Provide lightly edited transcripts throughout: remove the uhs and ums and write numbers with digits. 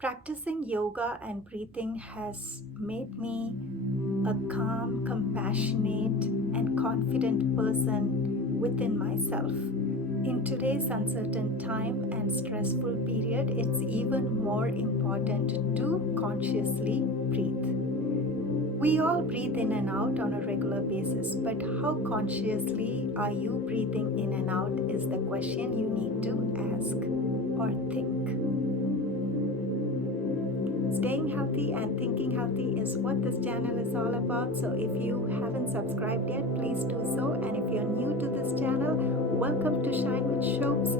Practicing yoga and breathing has made me a calm, compassionate, and confident person within myself. In today's uncertain time and stressful period, it's even more important to consciously breathe. We all breathe in and out on a regular basis, but how consciously are you breathing in and out is the question you need to ask or think. Staying healthy and thinking healthy is what this channel is all about. So if you haven't subscribed yet, please do so. And if you're new to this channel, welcome to Shine with Shobs.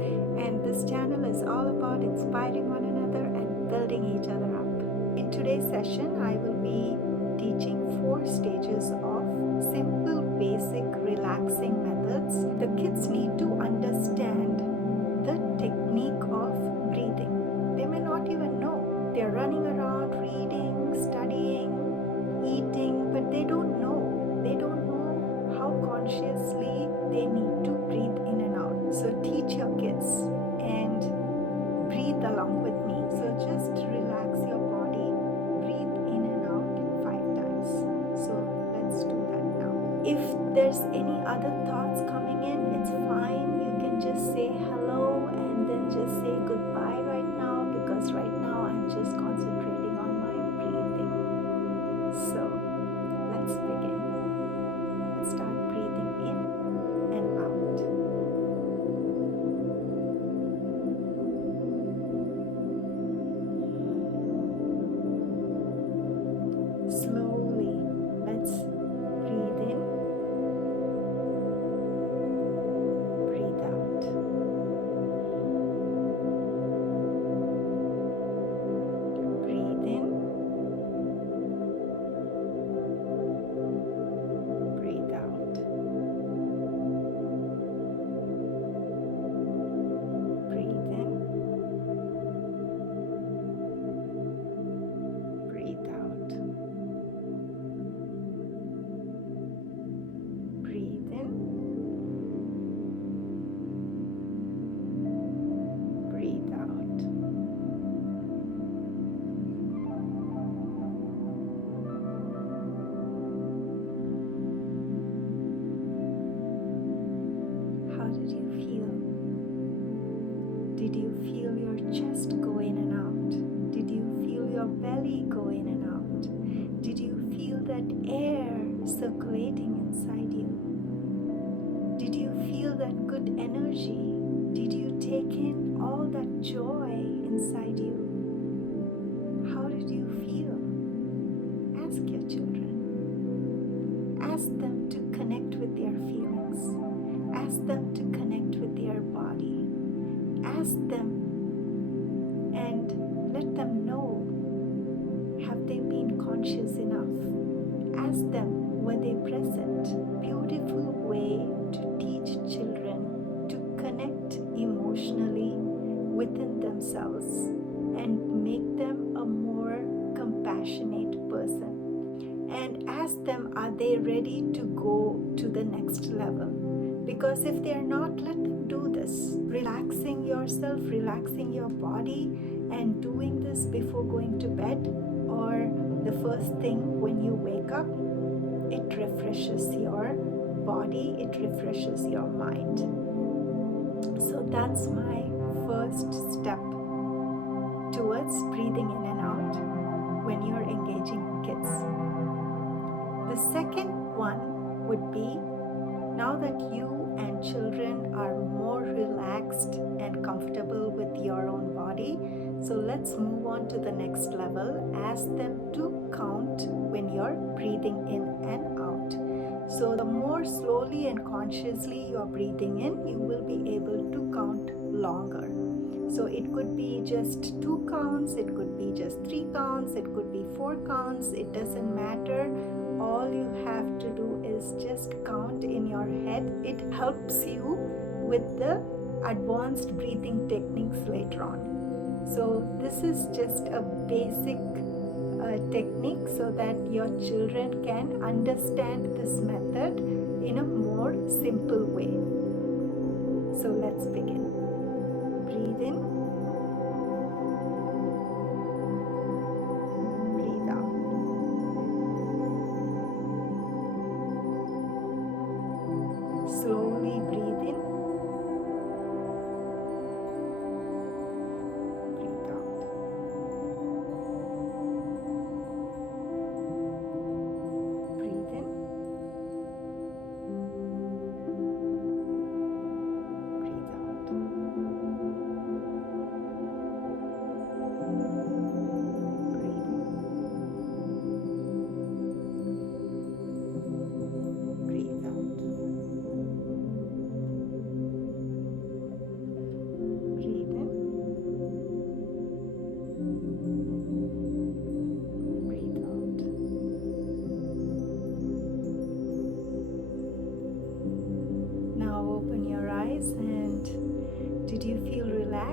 And this channel is all about inspiring one another and building each other up. In today's session, I will be teaching 4 stages of simple, basic, relaxing methods. The kids need to understand the technique of breathing. They may not even know. They're running around, reading, studying, eating, but they don't know. They don't know how consciously they need to breathe in and out. So teach your kids and breathe along with me. So just relax your body, breathe in and out 5 times. So let's do that now. If there's any other thoughts coming in, it's fine. You can just say hello and then just say goodbye right now, because right now I'm just concentrating on my breathing. So let's begin. Let's start breathing in and out. Slowly, let's breathe in, breathe out. Breathe in, breathe out. Breathe in, breathe out. Breathe in, breathe out. How did you feel? Did you feel your chest go in and out? Did you feel your belly go in and out? Did you feel that air circulating inside you? Did you feel that good energy? Did you take in all that joy inside you? How did you feel? Ask your children. Ask them to connect with their feelings. Ask them to connect with their body. Ask them and let them know, have they been conscious enough? Ask them, were they present? Beautiful way to teach children to connect emotionally within themselves and make them a more compassionate person. And ask them, are they ready to go to the next level? Because if they're not, let them do this. Relaxing yourself, relaxing your body, and doing this before going to bed or the first thing when you wake up, it refreshes your body, it refreshes your mind. So that's my first step towards breathing in and out when you're engaging kids. The second one would be, now that you and children are more relaxed and comfortable with your own body, so let's move on to the next level. Ask them to count when you're breathing in and out. So the more slowly and consciously you're breathing in, you will be able to count longer. So it could be just 2 counts, it could be just 3 counts, it could be 4 counts, it doesn't matter. All you have to do is just count in your head. It helps you with the advanced breathing techniques later on. So this is just a basic technique so that your children can understand this method in a more simple way. So let's begin. Breathe in,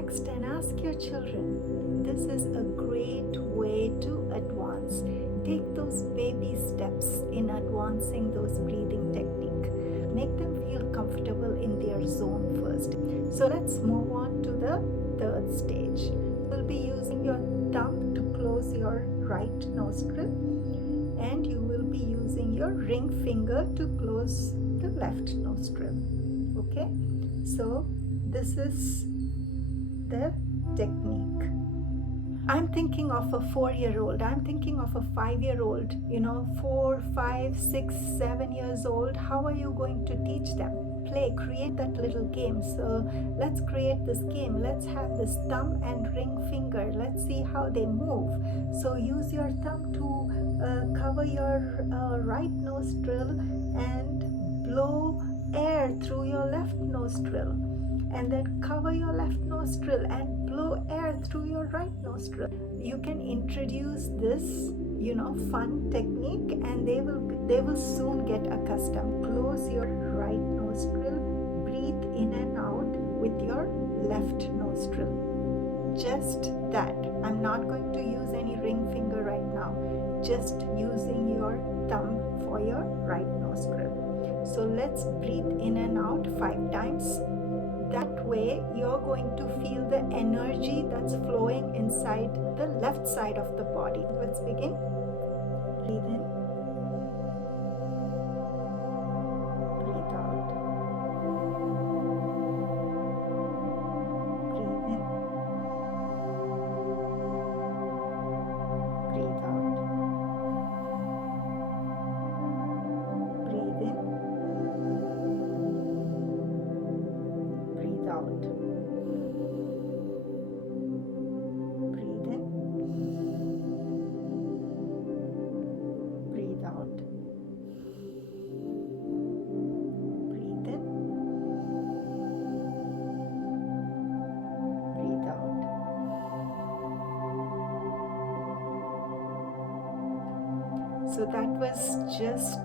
relaxed and ask your children. This is a great way to advance. Take those baby steps in advancing those breathing technique. Make them feel comfortable in their zone first. So let's move on to the third stage. You'll be using your thumb to close your right nostril, and you will be using your ring finger to close the left nostril. Okay, so this is the technique. I'm thinking of a 4-year-old, I'm thinking of a 5-year-old, 4, 5, 6, 7 years old. How are you going to teach them? Play, create that little game. So let's create this game. Let's have this thumb and ring finger. Let's see how they move. So use your thumb to cover your right nostril and blow air through your left nostril, and then cover your left nostril and blow air through your right nostril. You can introduce this fun technique, and they will soon get accustomed. Close your right nostril, breathe in and out with your left nostril. Just that. I'm not going to use any ring finger right now, just using your thumb for your right nostril. So let's breathe in and out 5 times. That way you're going to feel the energy that's flowing inside the left side of the body. Let's begin. Breathe in. Breathe out. Breathe in. Breathe out. Breathe in. Breathe out. Breathe in. Breathe out. Breathe in. Breathe out. So that was just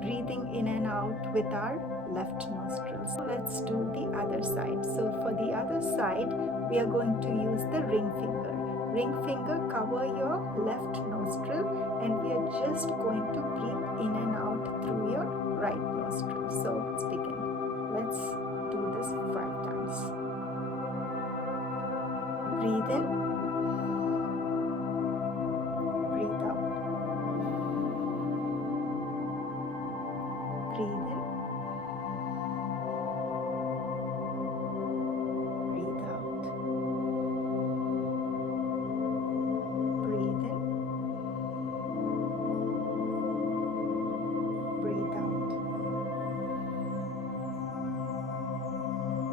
breathing in and out with our left nostrils. Let's do the other side. So for the other side, we are going to use the ring finger. Ring finger, cover your left nostril, and we are just going to breathe in and out through your right nostril. So let's begin. Let's do this 5 times. Breathe in. Breathe out. Breathe in. Breathe out. Breathe in. Breathe out.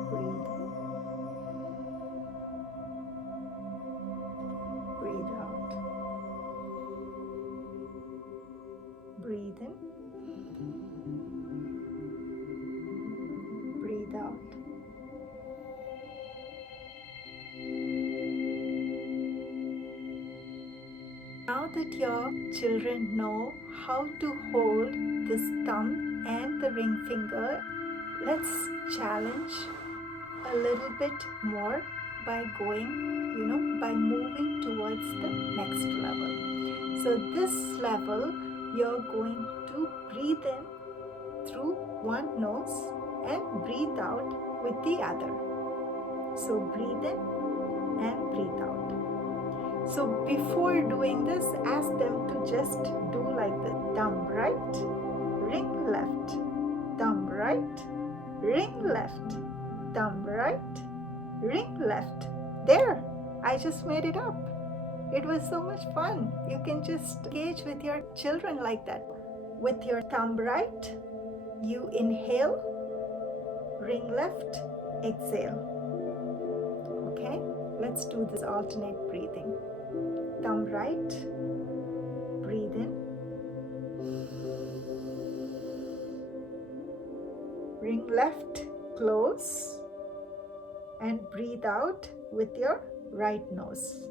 Breathe in. Breathe out. Breathe in. Breathe out. Now that your children know how to hold this thumb and the ring finger, let's challenge a little bit more by going, by moving towards the next level. So this level, you're going to breathe in through one nose and breathe out with the other. So breathe in and breathe out. So before doing this, ask them to just do like this. Thumb right, ring left, thumb right, ring left, thumb right, ring left. There, I just made it up. It was so much fun. You can just engage with your children like that. With your thumb right, you inhale, ring left, exhale. Okay, let's do this alternate breathing. Thumb right, breathe in, ring left, close, and breathe out with your right nose.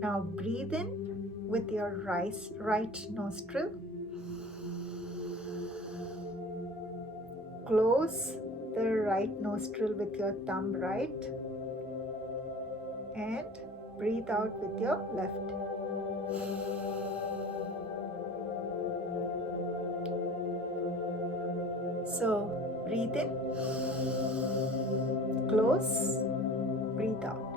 Now breathe in with your right nostril, close the right nostril with your thumb right and breathe out with your left. So breathe in, close, breathe out.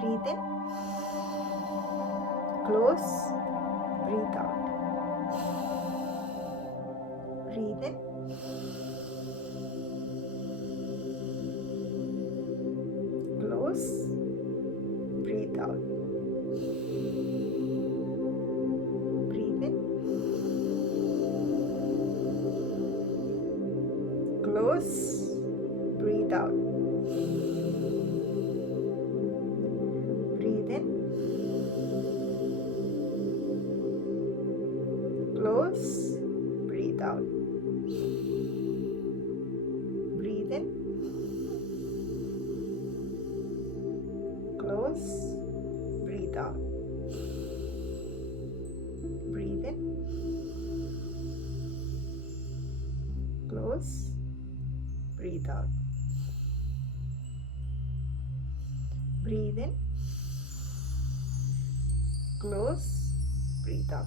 Breathe in, close, breathe out. Breathe in, close, breathe out. Breathe in, close, breathe out. Breathe in, close, breathe out. Breathe in, close, breathe out. Breathe in, close, breathe out. Breathe in, close, breathe out.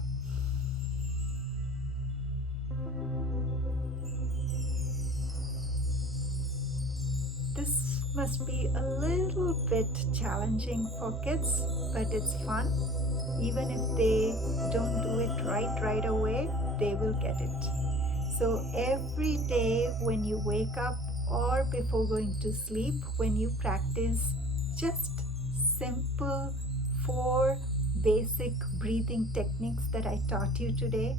This must be a little bit challenging for kids, but it's fun. Even if they don't do it right away, they will get it. So every day when you wake up or before going to sleep, when you practice just simple 4 basic breathing techniques that I taught you today,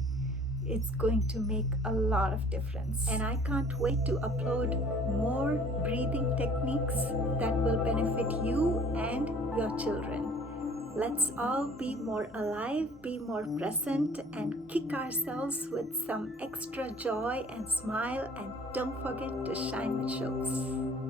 it's going to make a lot of difference. And I can't wait to upload more breathing techniques that will benefit you and your children. Let's all be more alive, be more present, and kick ourselves with some extra joy and smile. And don't forget to shine with Shobs.